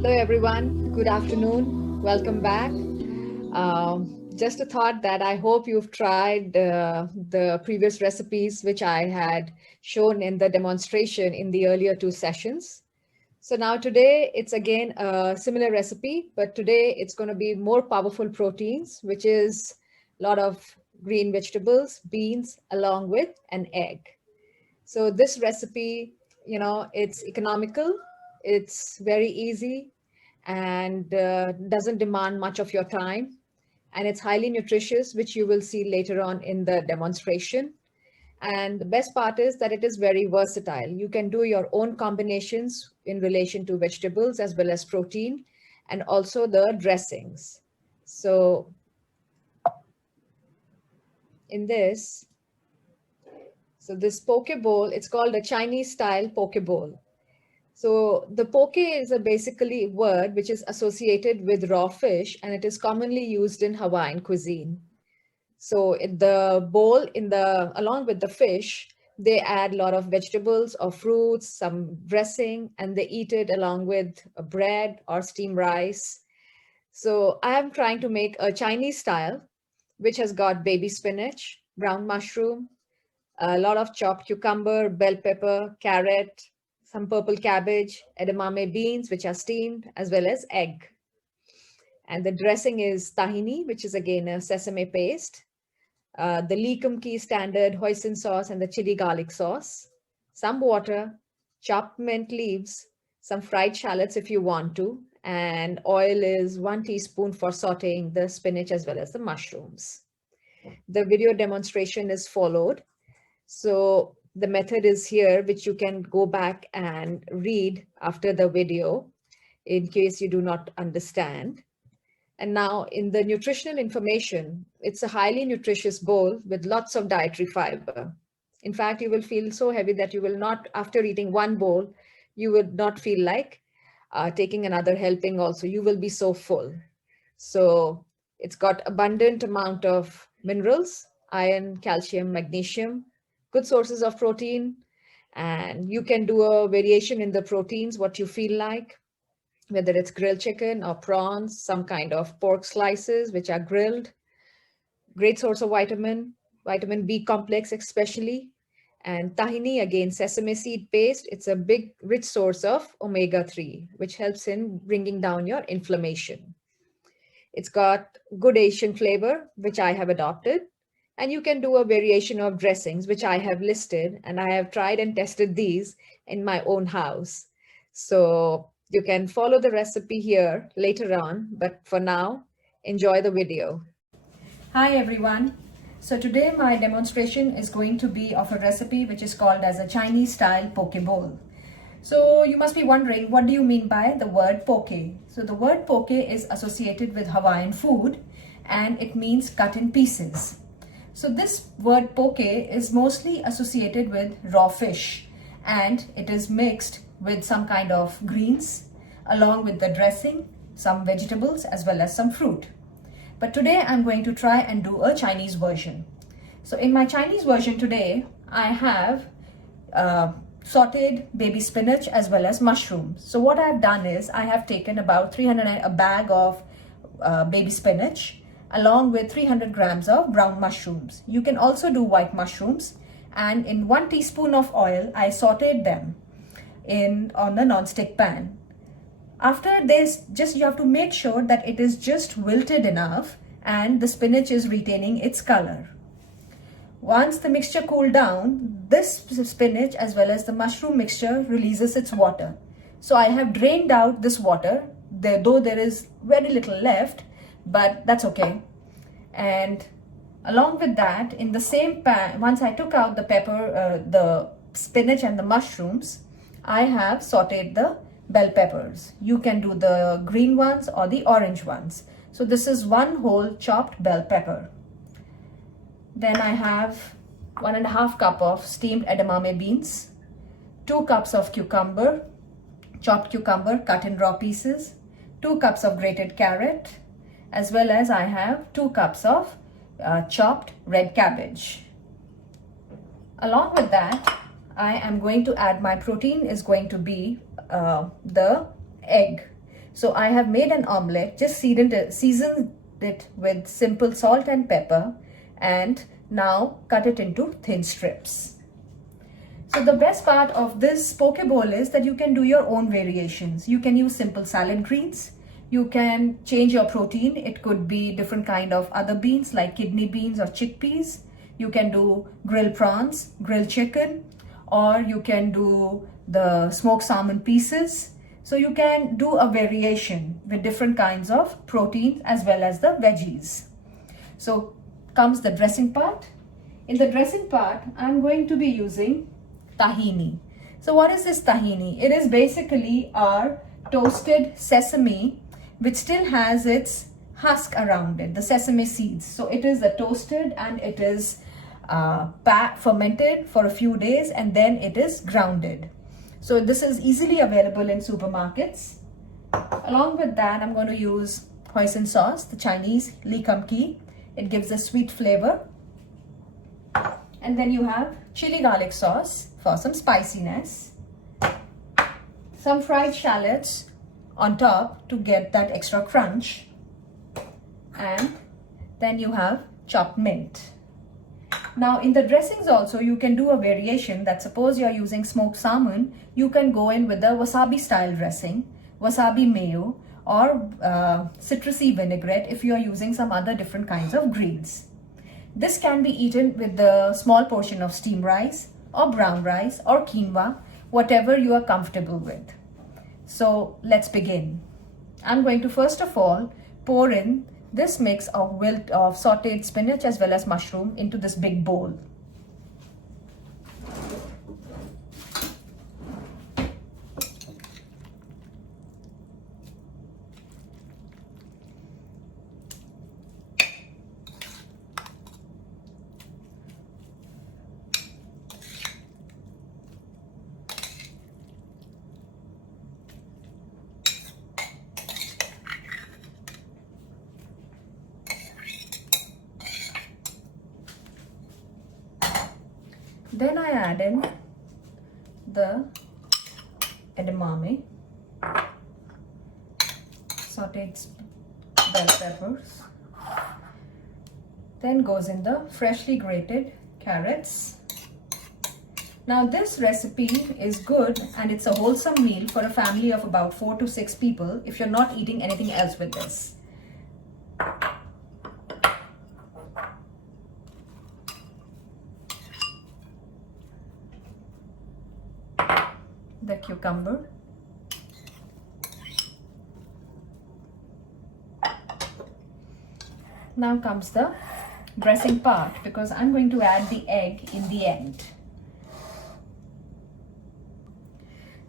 Hello, everyone. Good afternoon. Welcome back. Just a thought that I hope you've tried the previous recipes which I had shown in the demonstration in the earlier two sessions. So now today it's again a similar recipe, but today it's going to be more powerful proteins, which is a lot of green vegetables, beans, along with an egg. So this recipe, it's economical, it's very easy, and doesn't demand much of your time. And it's highly nutritious, which you will see later on in the demonstration. And the best part is that it is very versatile. You can do your own combinations in relation to vegetables as well as protein, and also the dressings. So in this, this poke bowl, it's called a Chinese style poke bowl. So the poke is a basically word which is associated with raw fish, and it is commonly used in Hawaiian cuisine. So the bowl along with the fish, they add a lot of vegetables or fruits, some dressing, and they eat it along with bread or steamed rice. So I am trying to make a Chinese style, which has got baby spinach, brown mushroom, a lot of chopped cucumber, bell pepper, carrot, some purple cabbage, edamame beans, which are steamed, as well as egg. And the dressing is tahini, which is again a sesame paste, the Lee Kum Kee standard hoisin sauce and the chili garlic sauce, some water, chopped mint leaves, some fried shallots if you want to, and oil is 1 teaspoon for sauteing the spinach as well as the mushrooms. The video demonstration is followed. So the method is here, which you can go back and read after the video in case you do not understand. And now in the nutritional information, it's a highly nutritious bowl with lots of dietary fiber. In fact, you will feel so heavy that you will not, after eating one bowl, you would not feel like taking another helping also. You will be so full. So it's got abundant amount of minerals, iron, calcium, magnesium, good sources of protein, and you can do a variation in the proteins, what you feel like, whether it's grilled chicken or prawns, some kind of pork slices, which are grilled. Great source of vitamin B complex especially. And tahini, again, sesame seed paste. It's a big, rich source of omega-3, which helps in bringing down your inflammation. It's got good Asian flavor, which I have adopted. And you can do a variation of dressings, which I have listed, and I have tried and tested these in my own house. So you can follow the recipe here later on, but for now, enjoy the video. Hi everyone. So today my demonstration is going to be of a recipe which is called as a Chinese style poke bowl. So you must be wondering, what do you mean by the word poke? So the word poke is associated with Hawaiian food, and it means cut in pieces. So this word poke is mostly associated with raw fish, and it is mixed with some kind of greens along with the dressing, some vegetables as well as some fruit. But today I'm going to try and do a Chinese version. So in my Chinese version today, I have sauteed baby spinach as well as mushrooms. So what I've done is I have taken about a bag of baby spinach along with 300 grams of brown mushrooms. You can also do white mushrooms, and in 1 teaspoon of oil, I sauteed them on the non-stick pan. After this, you have to make sure that it is just wilted enough and the spinach is retaining its color. Once the mixture cooled down, this spinach as well as the mushroom mixture releases its water. So I have drained out this water, though there is very little left, but that's okay. And along with that, in the same pan, once I took out the spinach and the mushrooms, I have sauteed the bell peppers. You can do the green ones or the orange ones. So this is one whole chopped bell pepper. Then I have 1.5 cup of steamed edamame beans, 2 cups of chopped cucumber cut in raw pieces, 2 cups of grated carrot, as well as I have 2 cups of chopped red cabbage. Along with that, I am going to add my protein is going to be the egg. So I have made an omelette, just seasoned it with simple salt and pepper, and now cut it into thin strips. So the best part of this poke bowl is that you can do your own variations. You can use simple salad greens. You can change your protein. It could be different kind of other beans like kidney beans or chickpeas. You can do grilled prawns, grilled chicken, or you can do the smoked salmon pieces. So you can do a variation with different kinds of protein as well as the veggies. So comes the dressing part. In the dressing part, I'm going to be using tahini. So what is this tahini? It is basically our toasted sesame which still has its husk around it, the sesame seeds. So it is toasted and it is fermented for a few days and then it is grounded. So this is easily available in supermarkets. Along with that, I'm going to use hoisin sauce, the Chinese Li Kum Ki. It gives a sweet flavor. And then you have chili garlic sauce for some spiciness. Some fried shallots on top to get that extra crunch. And then you have chopped mint. Now in the dressings also you can do a variation that suppose you're using smoked salmon, you can go in with the wasabi style dressing, wasabi mayo, or citrusy vinaigrette if you're using some other different kinds of greens. This can be eaten with the small portion of steamed rice or brown rice or quinoa, whatever you are comfortable with. So let's begin. I'm going to first of all pour in this mix of sauteed spinach as well as mushroom into this big bowl. Then I add in the edamame, sauteed bell peppers, then goes in the freshly grated carrots. Now this recipe is good and it's a wholesome meal for a family of about 4 to 6 people if you're not eating anything else with this. The cucumber, now comes the dressing part because I'm going to add the egg in the end.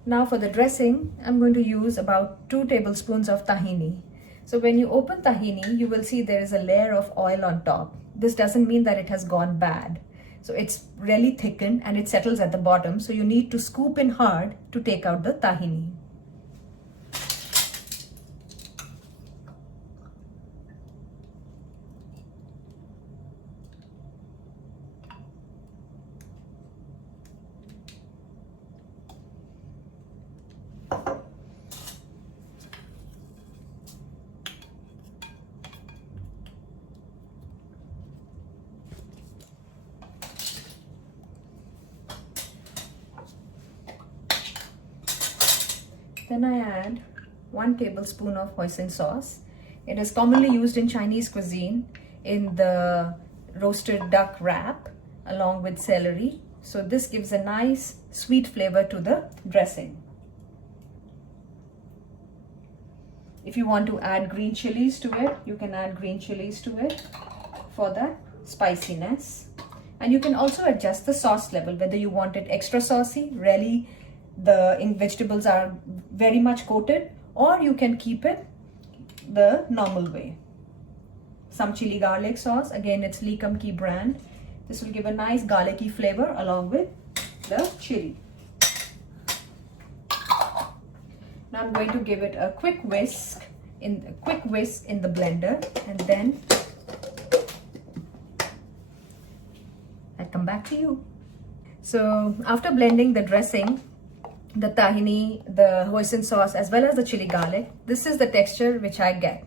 Now for the dressing, I'm going to use about 2 tablespoons of tahini. So when you open tahini, you will see there is a layer of oil on top. This doesn't mean that it has gone bad. So it's really thickened and it settles at the bottom. So you need to scoop in hard to take out the tahini. Then I add 1 tablespoon of hoisin sauce. It is commonly used in Chinese cuisine in the roasted duck wrap along with celery. So this gives a nice sweet flavor to the dressing. If you want to add green chilies to it, you can add green chilies to it for the spiciness. And you can also adjust the sauce level, whether you want it extra saucy, really the vegetables are very much coated, or you can keep it the normal way. Some chili garlic sauce, again it's Li Kum Ki brand. This will give a nice garlicky flavor along with the chili. Now I'm going to give it a quick whisk in the blender, and then I'll come back to you. So after blending the dressing, the tahini, the hoisin sauce, as well as the chili garlic, this is the texture which I get.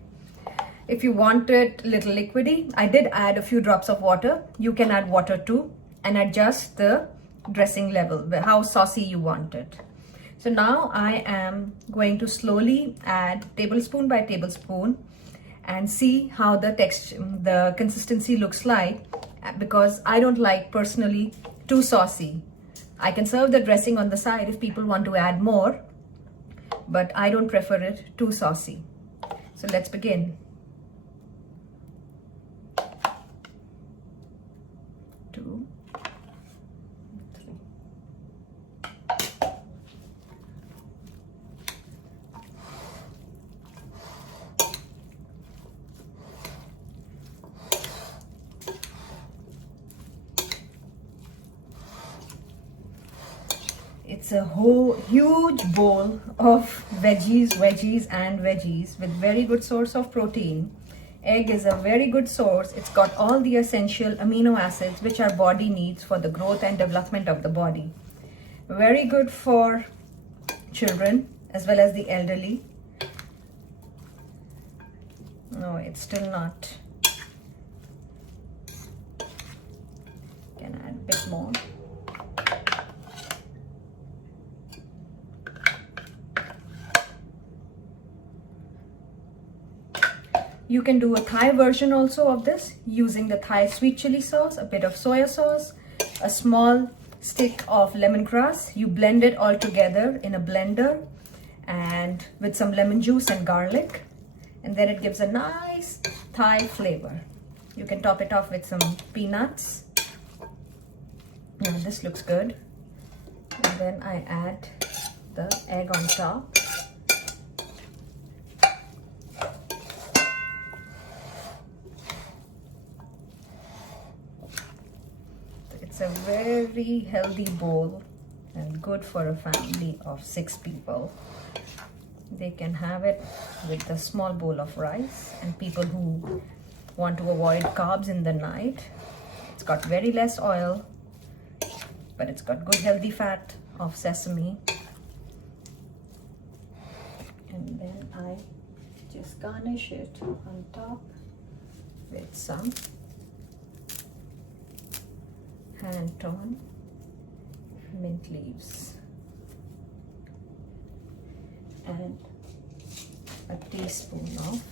If you want it little liquidy, I did add a few drops of water. You can add water too and adjust the dressing level, how saucy you want it. So now I am going to slowly add tablespoon by tablespoon and see how the texture, the consistency looks like, because I don't like personally too saucy. I can serve the dressing on the side if people want to add more, but I don't prefer it too saucy. So let's begin. 2, 3. It's a whole huge bowl of veggies with very good source of protein. Egg is a very good source. It's got all the essential amino acids which our body needs for the growth and development of the body. Very good for children as well as the elderly. No, it's still not. Can add a bit more. You can do a Thai version also of this using the Thai sweet chili sauce, a bit of soya sauce, a small stick of lemongrass. You blend it all together in a blender and with some lemon juice and garlic, and then it gives a nice Thai flavor. You can top it off with some peanuts. Now this looks good. And then I add the egg on top. It's a very healthy bowl and good for a family of 6 people. They can have it with a small bowl of rice, and people who want to avoid carbs in the night. It's got very less oil, but it's got good healthy fat of sesame. And then I just garnish it on top with some hand-torn mint leaves and a teaspoon of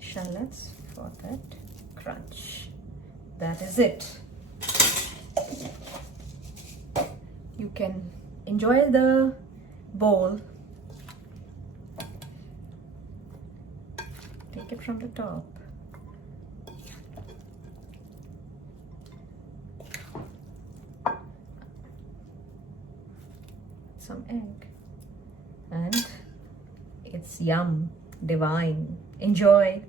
shallots for that crunch. That is it. You can enjoy the bowl. Take it from the top. Some egg, and it's yum, divine. Enjoy.